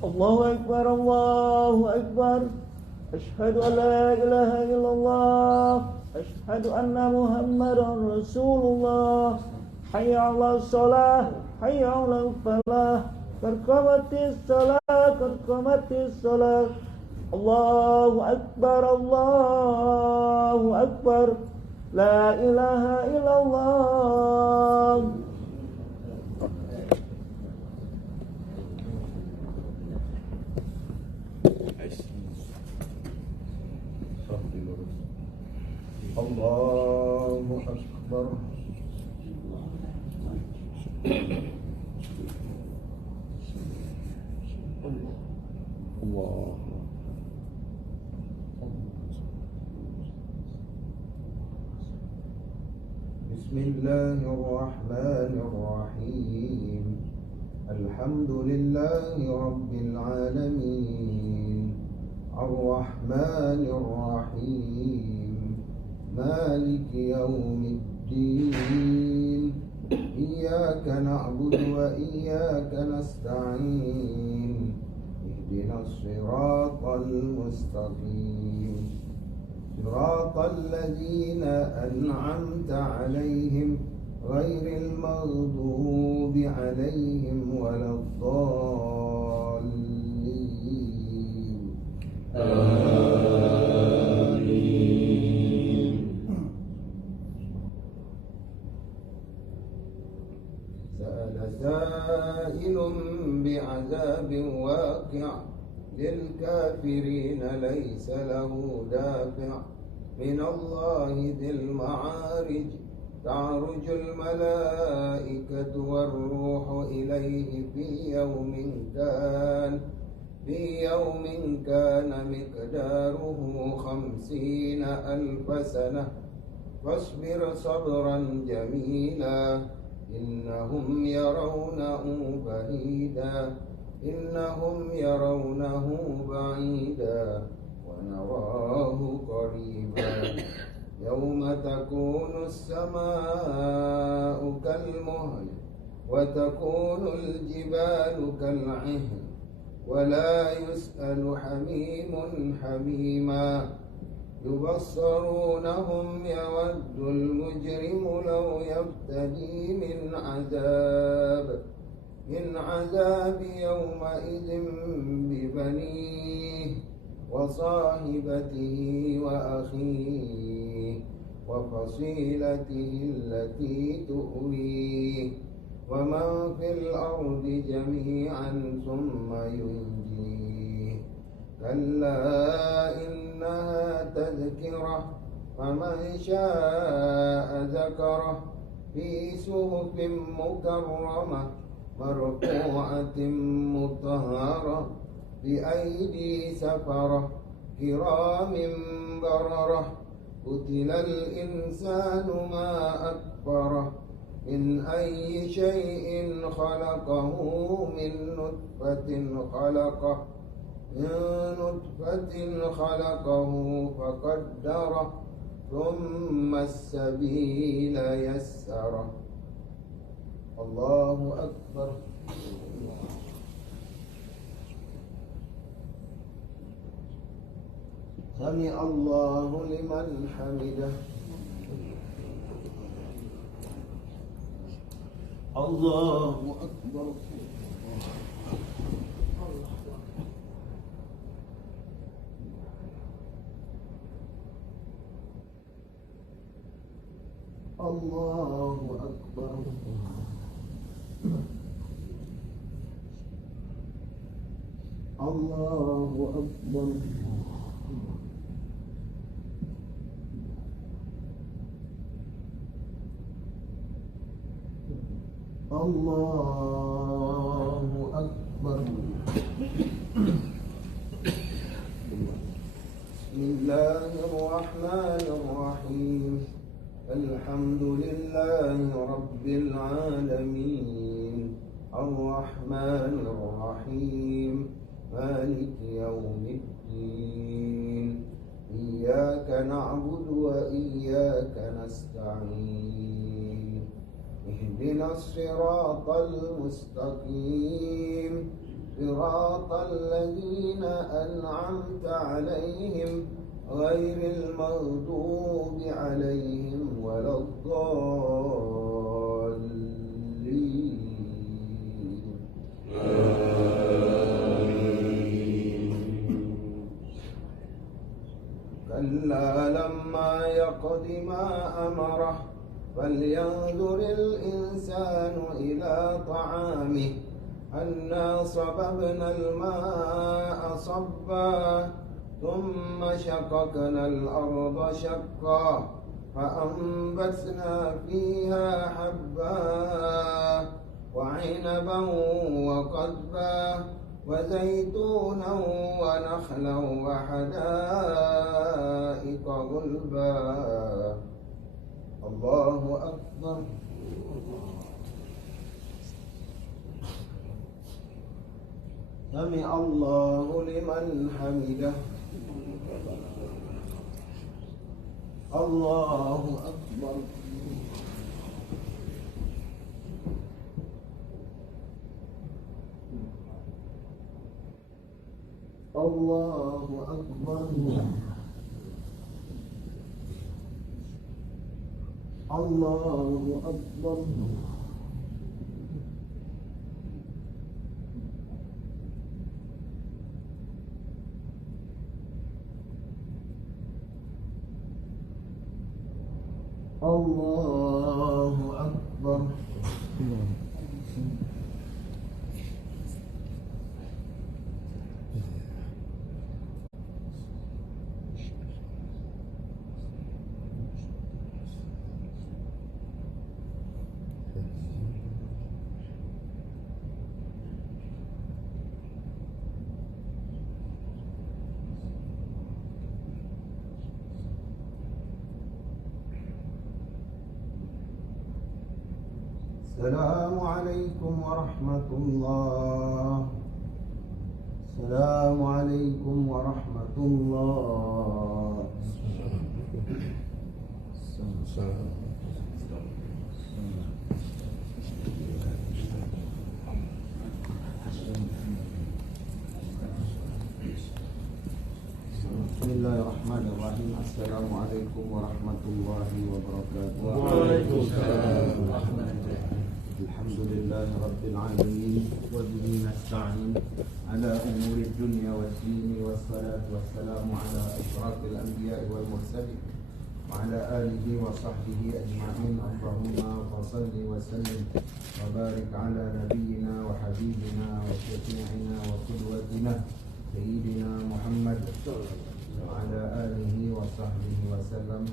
Allahu Akbar, Allahu Akbar. Asyhadu an la ilaha illallah. Asyhadu anna Muhammadan Rasulullah. Hayya 'alas shalah, hayya 'alal falah. Qad qamatis shalah, qad qamatis shalah. Allahu Akbar, Allahu Akbar. La ilaha illallah. Allahu Akbar. Allah. Bismillahirrahmanirrahim. Alhamdulillahi Rabbil alamin. Ar-Rahmanir Rahim. Maliki yaumiddin. Iyyaka na'budu wa iyyaka nasta'in. Ihdinas siratal mustaqim. Siratal ladzina an'amta 'alaihim ghairil maghdubi 'alaihim waladdallin. سائل بعذاب واقع للكافرين ليس له دافع من الله ذي المعارج تعرج الملائكة والروح إليه في يوم كان مقداره 50,000 سنة فاصبر صبرا جميلا إنهم يرونه بعيدا ونراه قريبا يوم تكون السماء كالمهل وتكون الجبال كالعهن ولا يسأل حميم حميما يبصرونهم يود المجرم لو يفتدي من عذاب يومئذ ببنيه وصاحبته وأخيه وفصيلته التي تؤويه ومن في الأرض جميعا ثم ينجيه كلا إنها تذكرة فمن شاء ذكره في صحف مكرمة مرفوعة مطهرة بأيدي سفرة كرام بررة قتل الإنسان ما أكفره من أي شيء خلقه من نطفة خلقه فقدره ثم السبيل يسره. الله أكبر. سمع الله لمن حمده. الله أكبر. الله أكبر. الله أكبر. الله أكبر. بسم الله الرحمن الرحيم. الحمد لله رب العالمين الرحمن الرحيم مالك يوم الدين إياك نعبد وإياك نستعين اهدنا الصراط المستقيم صراط الذين أنعمت عليهم غير المغضوب عليهم ولا الضالين كلا لما يقض ما أمره فلينظر الإنسان إلى طعامه أنا صببنا الماء صبا ثم شققنا الأرض شقا فأنبتنا فيها حبا وعنبا وقضبا وزيتونا ونخلا وحدائق غلبا الله أكبر سمع الله لمن حمده الله أكبر الله أكبر الله أكبر الله أكبر السلام عليكم ورحمة الله السلام عليكم ورحمة الله Bismillahirrahmanirrahim. Assalamualaikum warahmatullahi wabarakatuh. Waalaikumsalam warahmatullahi wabarakatuh. Alhamdulillahi rabbil alamin wa bihi nasta'in ala umuri dunya waddin wassalatu wassalamu ala asyrafil anbiya'i wal mursalin wa ala alihi wa sahbihi ajma'in. Allahumma fassalli wa sallim wa barik ala nabiyyina wa habibina wa syafi'ina wa qudwatina sayyidina Muhammad wa ala alihi wa sahbihi wa sallam.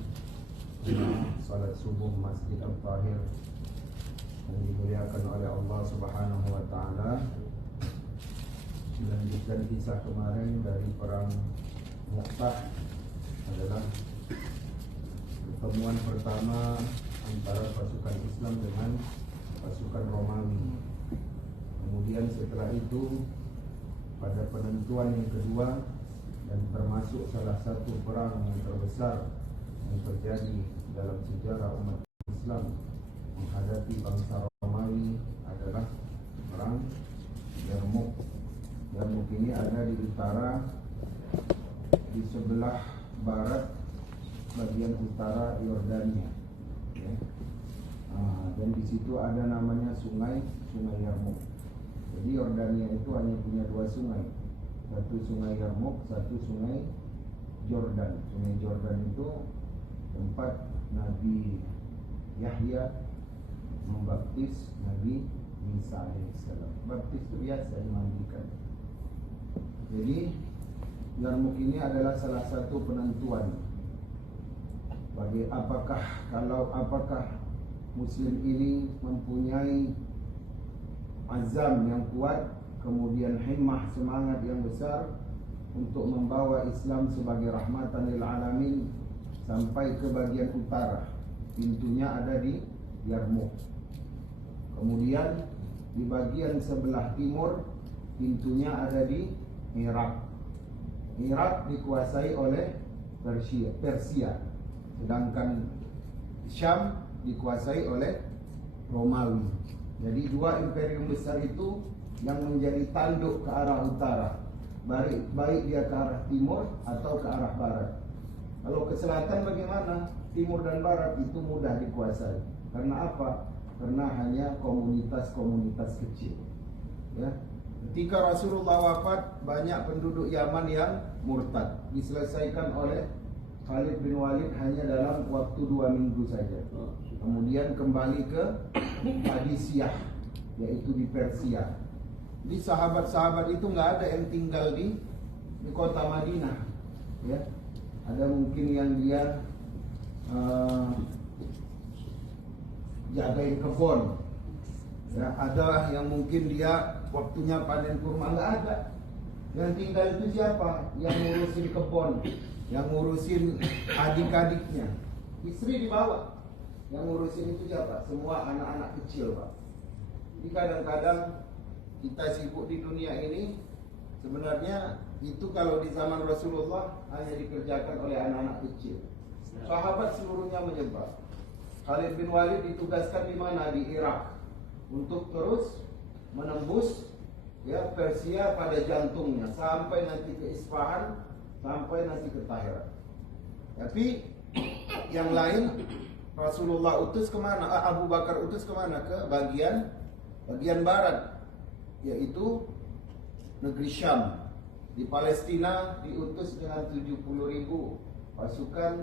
Salat subuh Masjid Al-Tahir yang dimuliakan oleh Allah Subhanahu wa taala. Melanjutkan kisah kemarin dari perang Mu'tah, adalah pertemuan pertama antara pasukan Islam dengan pasukan Romawi. Kemudian setelah itu pada penentuan yang kedua dan termasuk salah satu perang yang terbesar yang terjadi dalam sejarah umat Islam menghadapi bangsa Romawi adalah perang Yarmouk. Yarmouk ini ada di utara, di sebelah barat bagian utara Yordania, ya. Dan di situ ada namanya Sungai Yarmouk. Jadi Yordania itu hanya punya dua sungai, satu Sungai Yarmouk, satu Sungai Jordan. Sungai Jordan itu tempat Nabi Yahya membaptis Nabi Isa alaihissalam. Baptis itu biasa dimandikan. Jadi Yarmouk ini adalah salah satu penentuan bagi apakah Muslim ini mempunyai azam yang kuat, kemudian himmah, semangat yang besar untuk membawa Islam sebagai rahmatan lil alamin sampai ke bagian utara. Pintunya ada di Yarmouk. Kemudian di bagian sebelah timur pintunya ada di Irak. Irak dikuasai oleh Persia. Sedangkan Syam dikuasai oleh Romawi. Jadi dua imperium besar itu yang menjadi tanduk ke arah utara, baik dia ke arah timur atau ke arah barat. Kalau ke selatan bagaimana? Timur dan barat itu mudah dikuasai. Karena apa? Karena hanya komunitas-komunitas kecil. Ya. Ketika Rasulullah wafat, banyak penduduk Yaman yang murtad. Diselesaikan oleh Khalid bin Walid hanya dalam waktu 2 minggu saja. Kemudian kembali ke Qadisiyah, yaitu di Persia. Jadi sahabat-sahabat itu nggak ada yang tinggal di kota Madinah. Ya. Ada mungkin yang dia jagain kebun. Ya, ada yang mungkin dia waktunya panen kurma, nggak ada. Yang tinggal itu siapa? Yang ngurusin kebun, yang ngurusin adik-adiknya. Istri dibawa. Yang ngurusin itu siapa? Semua anak-anak kecil, Pak. Jadi kadang-kadang kita sibuk di dunia ini, sebenarnya itu kalau di zaman Rasulullah hanya dikerjakan oleh anak-anak kecil. Sahabat seluruhnya menyebar. Khalid bin Walid ditugaskan di mana? Di Irak, untuk terus menembus ya Persia pada jantungnya sampai nanti ke Isfahan, sampai nanti ke Tahran. Tapi yang lain Rasulullah utus kemana? Abu Bakar utus kemana? Ke bagian barat, yaitu negeri Syam. Di Palestina diutus dengan 70.000 pasukan.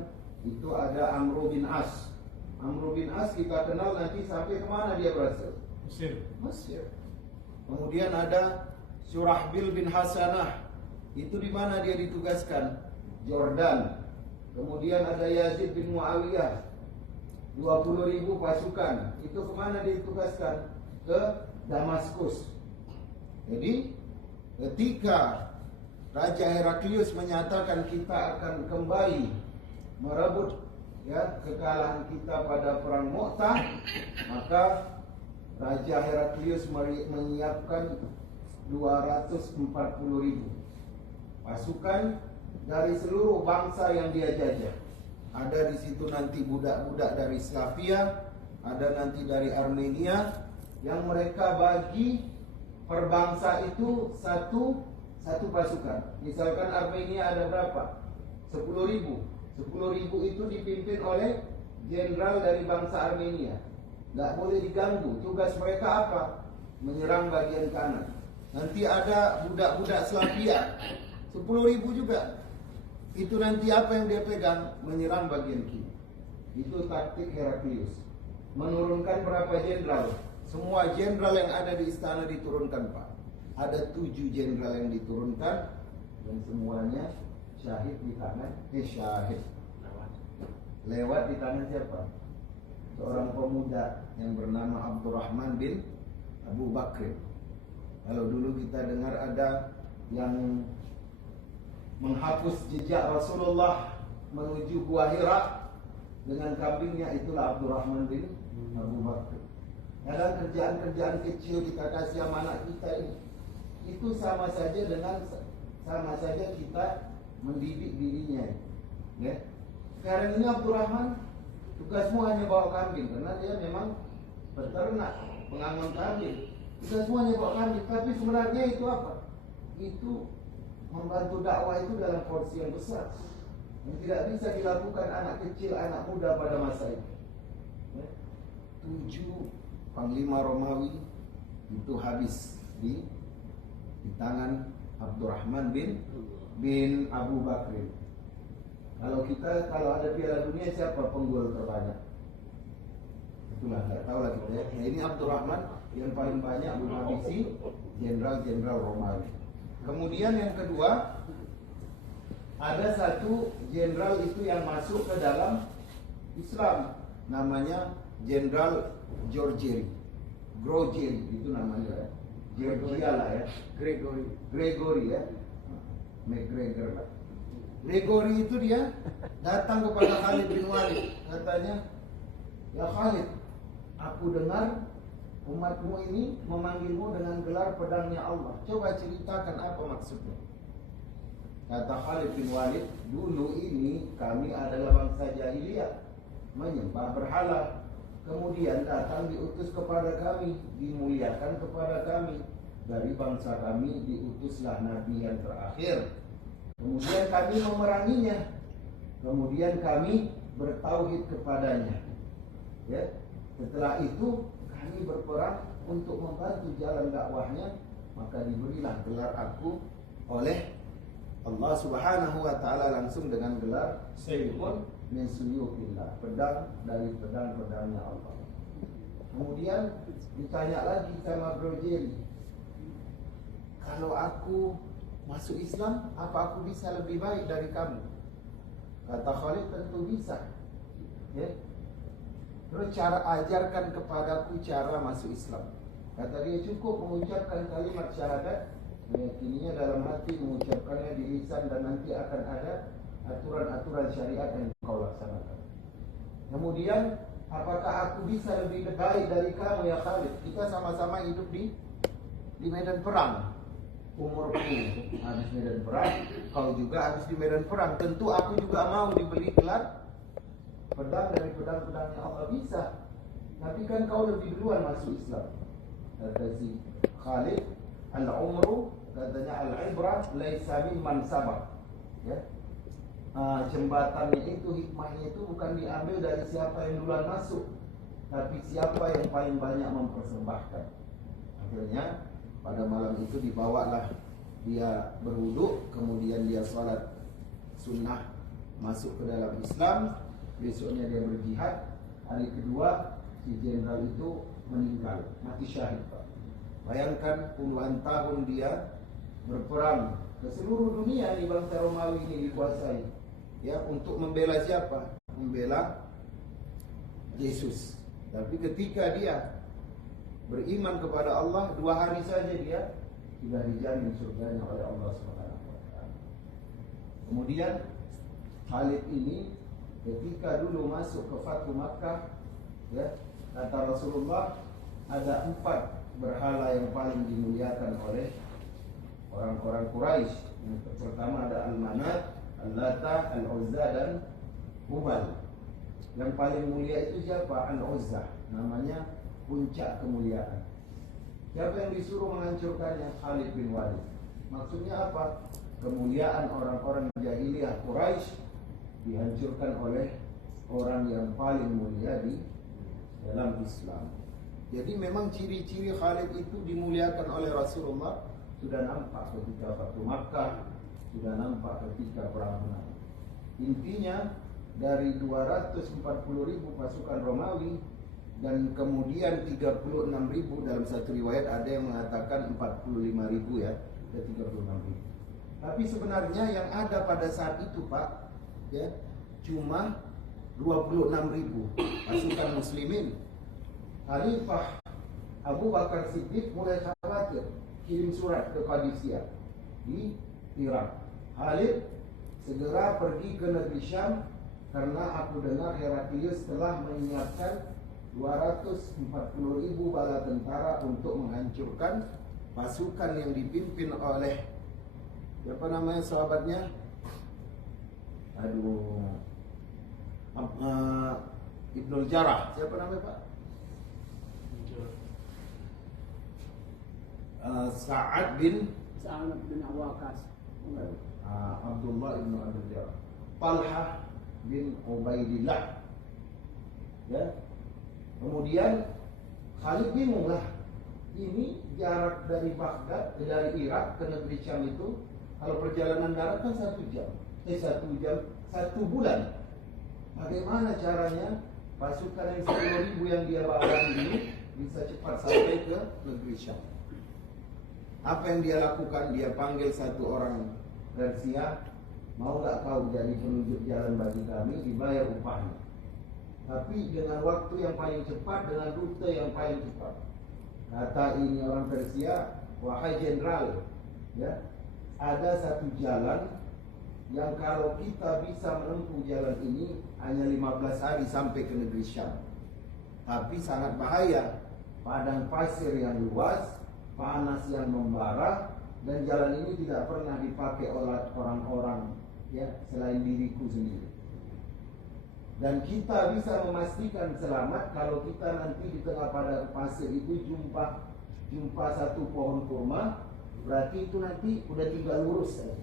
Itu ada Amr bin As. Amr bin As kita kenal nanti sampai kemana dia berhasil? Mesir. Kemudian ada Surahbil bin Hasanah. Itu di mana dia ditugaskan? Jordan. Kemudian ada Yazid bin Muawiyah, 20.000 pasukan. Itu kemana dia ditugaskan? Ke Damaskus. Jadi ketika Raja Heraklius menyatakan kita akan kembali merebut ya kekalahan kita pada perang Mu'tah, maka Raja Heraklius menyiapkan 240.000 pasukan dari seluruh bangsa yang dia jajah. Ada di situ nanti budak-budak dari Slavia, ada nanti dari Armenia, yang mereka bagi per bangsa itu satu pasukan. Misalkan Armenia ada berapa? 10.000. 10.000 itu dipimpin oleh jenderal dari bangsa Armenia. Nggak boleh diganggu. Tugas mereka apa? Menyerang bagian kanan. Nanti ada budak-budak Slavia, 10.000 juga. Itu nanti apa yang dia pegang? Menyerang bagian kiri. Itu taktik Heraklius. Menurunkan berapa jenderal? Semua jenderal yang ada di istana diturunkan, Pak. Ada 7 jenderal yang diturunkan, dan semuanya syahid di tangan lewat di tangan siapa? Seorang pemuda yang bernama Abdurrahman bin Abu Bakr. Kalau dulu kita dengar ada yang menghapus jejak Rasulullah menuju Gua Hira dengan kambingnya, itulah Abdurrahman bin Abu Bakr. Dalam kerjaan-kerjaan kecil kita kasih sama anak kita ini, itu sama saja kita mendidik dirinya. Ya. Sekarang ini Abdurrahman tugasmu hanya bawa kambing, karena dia memang peternak, pengangon kambing. Tugasmu hanya bawa kambing, tapi sebenarnya itu apa? Itu membantu dakwah itu dalam porsi yang besar, yang tidak bisa dilakukan anak kecil, anak muda pada masa itu. Ya. 7 panglima Romawi itu habis di tangan Abdurrahman bin Abu Bakr. Kalau ada Piala Dunia, siapa penggol terbanyak? Itulah, nggak tahu lah kita ya. Ini Abdurrahman yang paling banyak menghabisi jenderal-jenderal Romawi. Kemudian yang kedua, ada satu jenderal itu yang masuk ke dalam Islam, namanya Jenderal Grogeri, itu namanya ya. Georgia lah ya. Gregory ya. McGregor lah. Gregory itu dia datang kepada Khalid bin Walid, katanya, ya Khalid, aku dengar umatmu ini memanggilmu dengan gelar pedangnya Allah. Coba ceritakan apa maksudnya. Kata Khalid bin Walid, dulu ini kami adalah bangsa jahiliyah, menyembah berhala. Kemudian datang diutus kepada kami, dimuliakan kepada kami. Dari bangsa kami diutuslah Nabi yang terakhir. Kemudian kami memeranginya. Kemudian kami bertauhid kepadanya. Ya. Setelah itu kami berperang untuk membantu jalan dakwahnya. Maka diberilah gelar aku oleh Allah Subhanahu wa ta'ala langsung dengan gelar Sayyidun min suyufillah, pedang dari pedang-pedangnya Allah. Kemudian ditanya lagi sama Bro Jerry, kalau aku masuk Islam, apa aku bisa lebih baik dari kamu? Kata Khalid, tentu bisa. Ya. Terus cara ajarkan kepadaku cara masuk Islam. Kata dia, cukup mengucapkan kalimat syahadat, meyakininya dalam hati, mengucapkannya di lisan, dan nanti akan ada aturan-aturan syariat yang kau laksanakan. Kemudian, apakah aku bisa lebih baik dari kamu ya Khalid? Kita sama-sama hidup di medan perang. Umurku habis medan perang, kau juga habis di medan perang. Tentu aku juga mau diberi gelar pedang dari pedang-pedangnya Allah. Bisa. Tapi kan kau lebih duluan masuk Islam. Kata si Khalid, al-umru, katanya al-ibrah laisa mimman sabaq. Ya. Jembatannya itu, hikmahnya itu bukan diambil dari siapa yang duluan masuk, tapi siapa yang paling banyak mempersembahkan. Akhirnya pada malam itu dibawalah dia berwudu, kemudian dia sholat sunnah, masuk ke dalam Islam. Besoknya dia berjihad. Hari kedua si jenderal itu meninggal, mati syahid, Pak. Bayangkan puluhan tahun dia berperang ke seluruh dunia. Di bangsa Romawi ini dikuasai, ya, untuk membela siapa? Membela Yesus. Tapi ketika dia beriman kepada Allah, 2 hari saja dia sudah dijamin surganya oleh Allah Subhanahu wa taala. Kemudian Khalid ini ketika dulu masuk ke Fathu Makkah, ya, kata Rasulullah, ada 4 berhala yang paling dimuliakan oleh orang-orang Quraisy. Yang pertama ada Al-Manat, Al-Lata, Al-Uzza, dan Hubal. Yang paling mulia itu siapa? Al-Uzza. Namanya puncak kemuliaan. Siapa yang disuruh menghancurkannya? Khalid bin Walid. Maksudnya apa? Kemuliaan orang-orang jahiliyah Quraisy dihancurkan oleh orang yang paling mulia di dalam Islam. Jadi memang ciri-ciri Khalid itu dimuliakan oleh Rasulullah sudah nampak ketika Fathu Makkah, sudah nampak ketika perang Hunain. Intinya dari 240.000 pasukan Romawi, dan kemudian 36.000, dalam satu riwayat ada yang mengatakan 45.000, ya, ke 36.000. Tapi sebenarnya yang ada pada saat itu, Pak, ya, cuma 26.000 pasukan muslimin. Khalifah Abu Bakar Siddiq mulai khawatir, kirim surat ke Qadisiyah di Irak. Khalid, segera pergi ke negeri Syam, karena aku dengar Heraklius telah menyiapkan 240.000 bala tentara untuk menghancurkan pasukan yang dipimpin oleh siapa namanya sahabatnya? Ibnul Jarrah. Siapa namanya, Pak? Sa'ad bin Awakas. Abdullah ibn Abdul Jarrah. Talha bin Ubaidillah. Ya. Kemudian Khalid bingung lah. Ini jarak dari Baghdad, dari Irak ke negeri Syam itu, kalau perjalanan darat kan 1 jam. 1 bulan. Bagaimana caranya pasukan yang 10.000 yang dia bawa ini bisa cepat sampai ke negeri Syam? Apa yang dia lakukan? Dia panggil satu orang Persia, mau gak kau jadi penunjuk jalan bagi kami, dibayar upahnya, tapi dengan waktu yang paling cepat, dengan rute yang paling cepat. Kata ini orang Persia, wahai jenderal, ya, ada satu jalan yang kalau kita bisa menempuh jalan ini hanya 15 hari sampai ke negeri Syam, tapi sangat bahaya. Padang pasir yang luas, panas yang membara, dan jalan ini tidak pernah dipakai oleh orang-orang ya selain diriku sendiri. Dan kita bisa memastikan selamat kalau kita nanti di tengah padang pasir itu jumpa satu pohon kurma, berarti itu nanti udah tinggal lurus saja.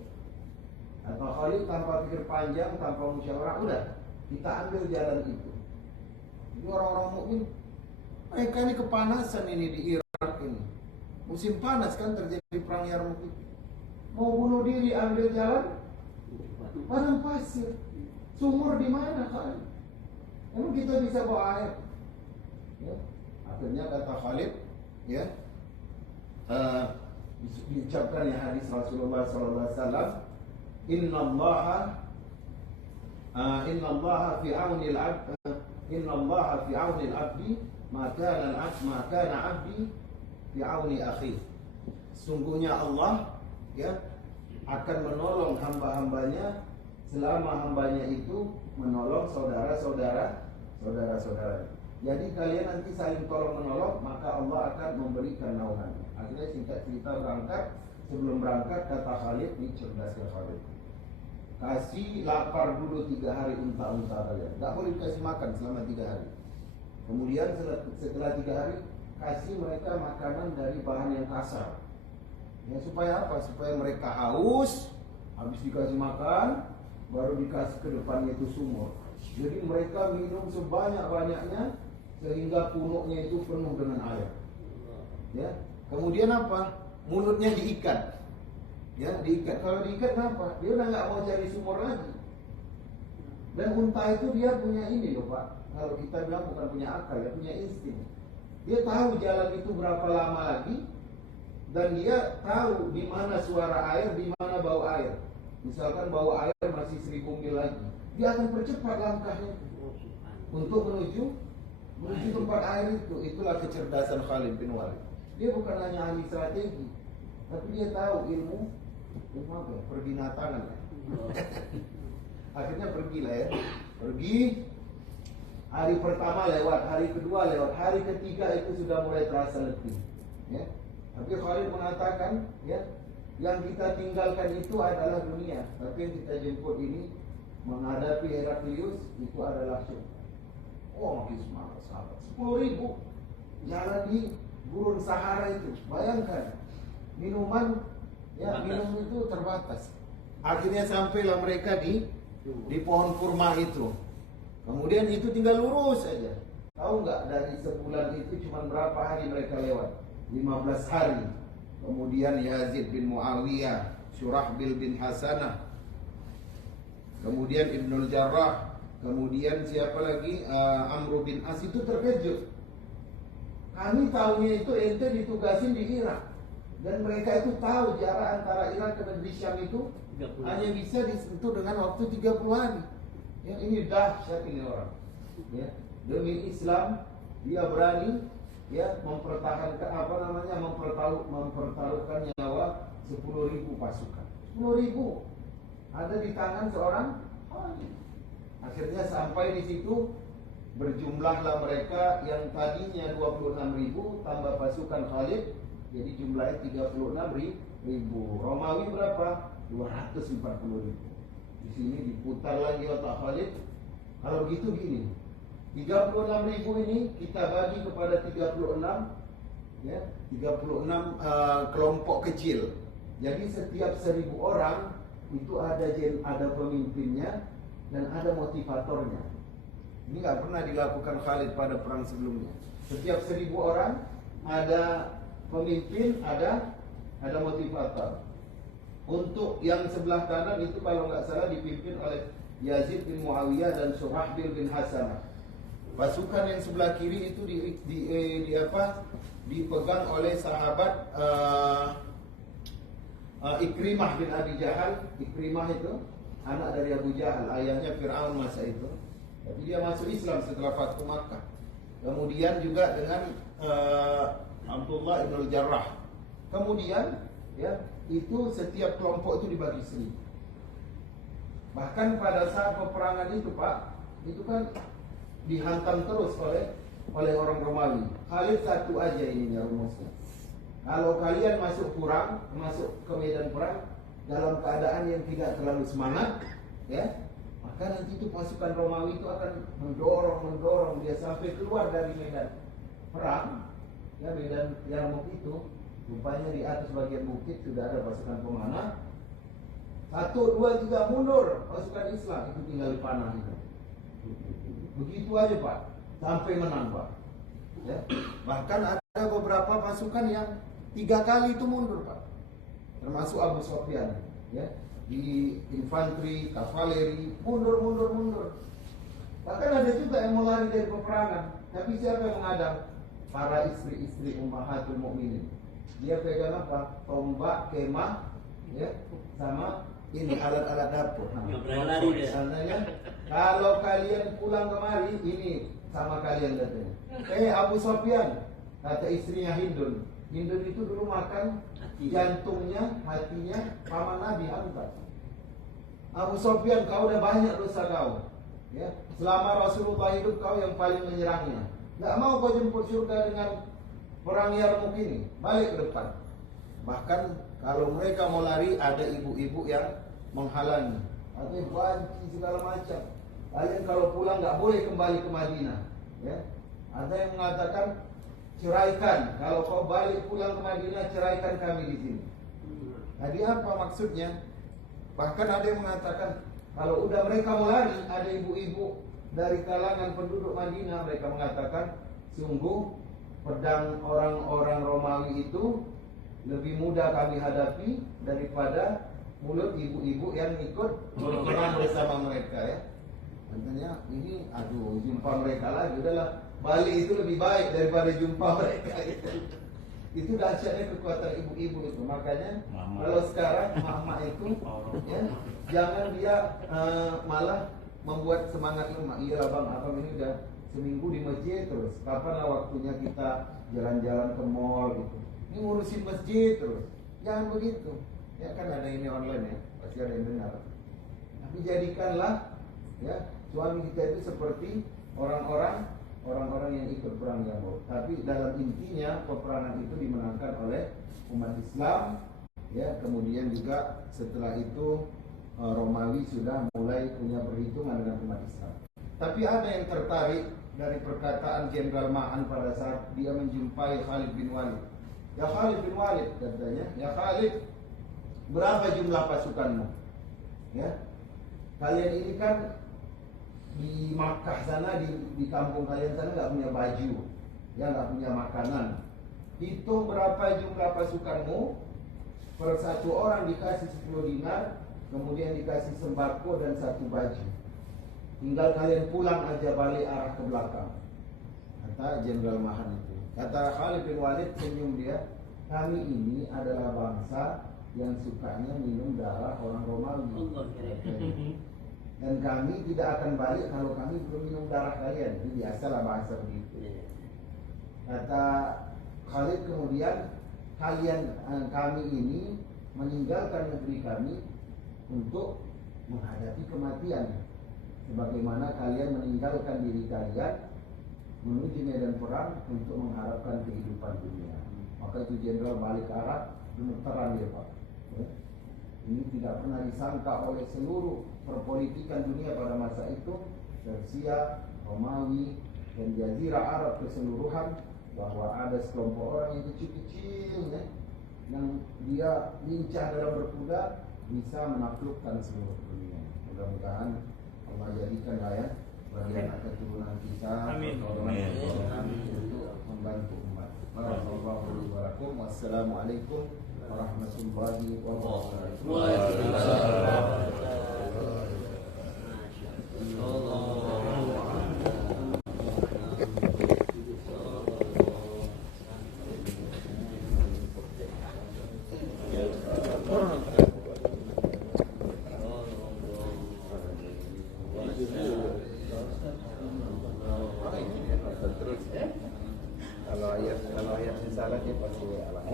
Atau Khalid tanpa pikir panjang, tanpa musyawarah, udah kita ambil jalan itu. Ini orang-orang mukmin, mereka ini kepanasan ini di Irak ini. Musim panas kan, terjadi perang Yarmuk itu. Mau bunuh diri ambil jalan padang pasir. Sumur di mana Khalid? Emang kita bisa bawa air? Ya. Akhirnya kata Khalid, ya, diucapkan ya hadis Rasulullah SAW, Inna Allah fi auni al-abdi ma kana abdi fi auni akhi. Sungguhnya Allah ya akan menolong hamba-hambanya selama hambanya itu menolong saudara-saudara. Jadi kalian nanti saling tolong menolong, maka Allah akan memberikan naungannya. Akhirnya singkat cerita berangkat. Sebelum berangkat kata Khalid, ini cerdasnya Khalid, kasih lapar dulu 3 hari unta-unta kalian. Gak boleh dikasih makan selama 3 hari. Kemudian setelah 3 hari kasih mereka makanan dari bahan yang kasar. Ya supaya apa? Supaya mereka haus, habis dikasih makan, baru dikasih ke depannya itu sumur. Jadi mereka minum sebanyak-banyaknya sehingga punuknya itu penuh dengan air. Ya. Kemudian apa? Mulutnya diikat. Ya, diikat. Kalau diikat kenapa? Dia udah nggak mau cari sumur lagi. Dan unta itu dia punya ini loh Pak. Kalau kita bilang bukan punya akal, ya punya insting. Dia tahu jalan itu berapa lama lagi, dan dia tahu di mana suara air, di mana bau air. Misalkan bau air masih 1000 mil lagi, dia akan percepat langkahnya untuk menuju tempat air itu. Itulah kecerdasan Khalid bin Walid. Dia bukan hanya ahli strategi, tapi dia tahu ilmu apa ya? Perbinatangan. Akhirnya pergilah ya. Pergi. Hari pertama lewat, hari kedua lewat, hari ketiga itu sudah mulai terasa letih. Ya. Tapi Khalid mengatakan, ya, yang kita tinggalkan itu adalah dunia, tapi yang kita jemput ini menghadapi Heraklius itu adalah surga. Oh, makin semangat sahabat. 10.000 jalan di gurun Sahara itu. Bayangkan, minuman, ya, minum itu terbatas. Akhirnya sampailah mereka di pohon kurma itu. Kemudian itu tinggal lurus saja. Tahu nggak dari sebulan itu cuma berapa hari mereka lewat? 15 hari. Kemudian Yazid bin Muawiyah, Syurahbil bin Hasanah, kemudian Ibnul Jarrah, kemudian siapa lagi? Amr bin As itu terkejut. Kami tahunya itu ente ditugasin di Irak, dan mereka itu tahu jarak antara Irak ke negeri Syam itu hanya bisa disentuh dengan waktu 30 hari. Ya, ini dahsyat ini orang. Ya, demi Islam dia berani ya mempertahankan mempertaruhkan nyawa 10.000 pasukan. 10.000 ada di tangan seorang Khalid. Akhirnya sampai di situ, berjumlahlah mereka yang tadinya 26.000 tambah pasukan Khalid, jadi jumlahnya 36.000. Romawi berapa? 240.000. Di sini diputar lagi otak Khalid. Kalau gitu gini, 36.000 ini kita bagi kepada 36, ya, 36 kelompok kecil. Jadi setiap 1.000 orang itu ada pemimpinnya dan ada motivatornya. Ini nggak pernah dilakukan Khalid pada perang sebelumnya. Setiap 1.000 orang ada pemimpin, ada motivator. Untuk yang sebelah kanan itu kalau nggak salah dipimpin oleh Yazid bin Muawiyah dan Syurahbil bin Hasanah. Pasukan yang sebelah kiri itu dipegang oleh sahabat Ikrimah bin Abi Jahal. Ikrimah itu anak dari Abu Jahal, ayahnya Fir'aun masa itu. Tapi dia masuk Islam setelah Fathu Makkah. Kemudian juga dengan Abdullah ibn Jarrah. Kemudian ya, itu setiap kelompok itu dibagi 1.000. Bahkan pada saat peperangan itu Pak, itu kan dihantam terus oleh orang Romawi. Khalid satu aja ininya rumusnya. Kalau kalian masuk ke medan perang dalam keadaan yang tidak terlalu semangat, ya, maka nanti itu pasukan Romawi itu akan mendorong dia sampai keluar dari medan perang. Ya, medan Yarmuk itu rupanya di atas bagian bukit sudah ada pasukan pemanah. 1, 2, 3 mundur pasukan Islam, itu tinggal dipanah itu. Begitu aja Pak, sampai menang Pak. Ya. Bahkan ada beberapa pasukan yang 3 kali itu mundur Pak, termasuk Abu Sufyan. Ya, di infanteri, kavaleri, mundur. Bahkan ada juga yang mau lari dari peperangan. Tapi siapa yang menghadang? Para istri-istri Ummahatul Mukminin. Dia pegang apa? Tombak, kemah, ya, sama ini alat-alat dapur. Misalnya, kalau kalian pulang kemari, ini sama kalian katanya. Abu Sufyan, kata istrinya Hindun. Hindun itu dulu makan jantungnya, hatinya paman Nabi Hamzah. Abu Sufyan, kau udah banyak dosa kau. Ya, selama Rasulullah hidup kau yang paling menyerangnya. Gak mau kau jemput surga dengan perang Yarmuk ini. Balik ke depan. Bahkan kalau mereka mau lari, ada ibu-ibu yang menghalangi. Ada banci segala macam. Kalian kalau pulang gak boleh kembali ke Madinah. Ya, ada yang mengatakan ceraikan. Kalau kau balik pulang ke Madinah, ceraikan kami di sini. Jadi apa maksudnya? Bahkan ada yang mengatakan kalau udah mereka mau lari, ada ibu-ibu dari kalangan penduduk Madinah, mereka mengatakan sungguh pedang orang-orang Romawi itu lebih mudah kami hadapi daripada mulut ibu-ibu yang ikut berperang bersama mereka. Ya, katanya ini jumpa mereka lagi, udahlah balik itu lebih baik daripada jumpa mereka. Itu dahsyatnya kekuatan ibu-ibu itu. Makanya kalau sekarang mama itu, ya, jangan dia malah membuat semangat lemah. Iya bang, abang ini udah seminggu di masjid terus. Kapan waktunya kita jalan-jalan ke mall gitu? Ini ngurusin masjid terus. Jangan begitu. Ya kan ada ini online ya, pasti ada yang dengar. Tapi jadikanlah, ya, suami kita itu seperti orang-orang yang ikut perang Yarmuk. Tapi dalam intinya peperangan itu dimenangkan oleh umat Islam. Ya, kemudian juga setelah itu Romawi sudah mulai punya perhitungan dengan umat Islam. Tapi ada yang tertarik dari perkataan Jenderal Ma'an pada saat dia menjumpai Khalid bin Walid. Ya Khalid bin Walid, katanya, ya Khalid, berapa jumlah pasukanmu? Ya, kalian ini kan di Makkah sana, di kampung kalian sana nggak punya baju, ya, nggak punya makanan. Hitung berapa jumlah pasukanmu. Per satu orang dikasih 10 dinar, kemudian dikasih sembako dan 1 baju. Tinggal kalian pulang aja, balik arah ke belakang, kata Jenderal Mahan itu. Kata Khalid bin Walid, senyum dia, kami ini adalah bangsa yang sukanya minum darah orang Romawi. Dan kami tidak akan balik kalau kami belum minum darah kalian. Ini biasalah bahasa begitu. Kata Khalid kemudian, kami ini meninggalkan negeri kami untuk menghadapi kematian. Sebagaimana kalian meninggalkan diri kalian menuju medan perang untuk mengharapkan kehidupan dunia. Maka itu jenderal balik ke arah, gemeteran dia Pak. Ya. Ini tidak pernah disangka oleh seluruh perpolitikan dunia pada masa itu, Persia, Romawi, dan Jazirah Arab keseluruhan, bahwa ada sekelompok orang yang kecil-kecil, ya, yang dia lincah dalam berkuda bisa menaklukkan seluruh dunia. Mudah-mudahan Allah jadikan ya bagian keturunan kita untuk membantu umat. Wassalamualaikum warahmatullahi Kalau ayatnya salah dia pasti Allah.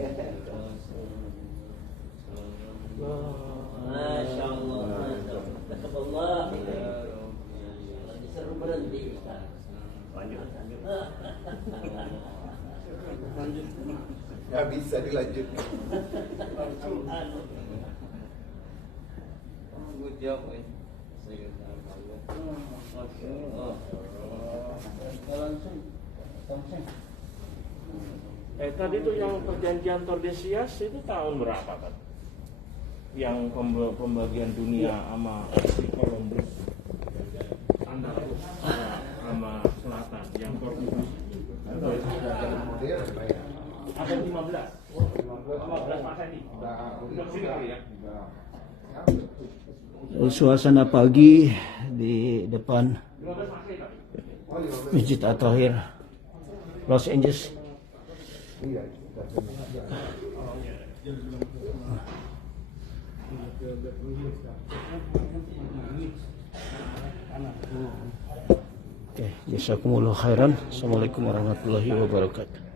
Masya Allah, Allah. Seru berhenti. Lanjut. Nggak bisa dilanjutkan. Good job, eh. Tadi tuh yang perjanjian Tordesillas itu tahun berapa kan? Yang pembagian dunia sama Columbus antara sama selatan yang Portugis Modern lah ya. ada 15 Masehi. Udah sini kali ya. Suasana pagi di depan 15 Masehi tadi. Masjid At-Tahir Los Angeles. Iya. Oke, jazakumullah khairan. Assalamualaikum warahmatullahi wabarakatuh.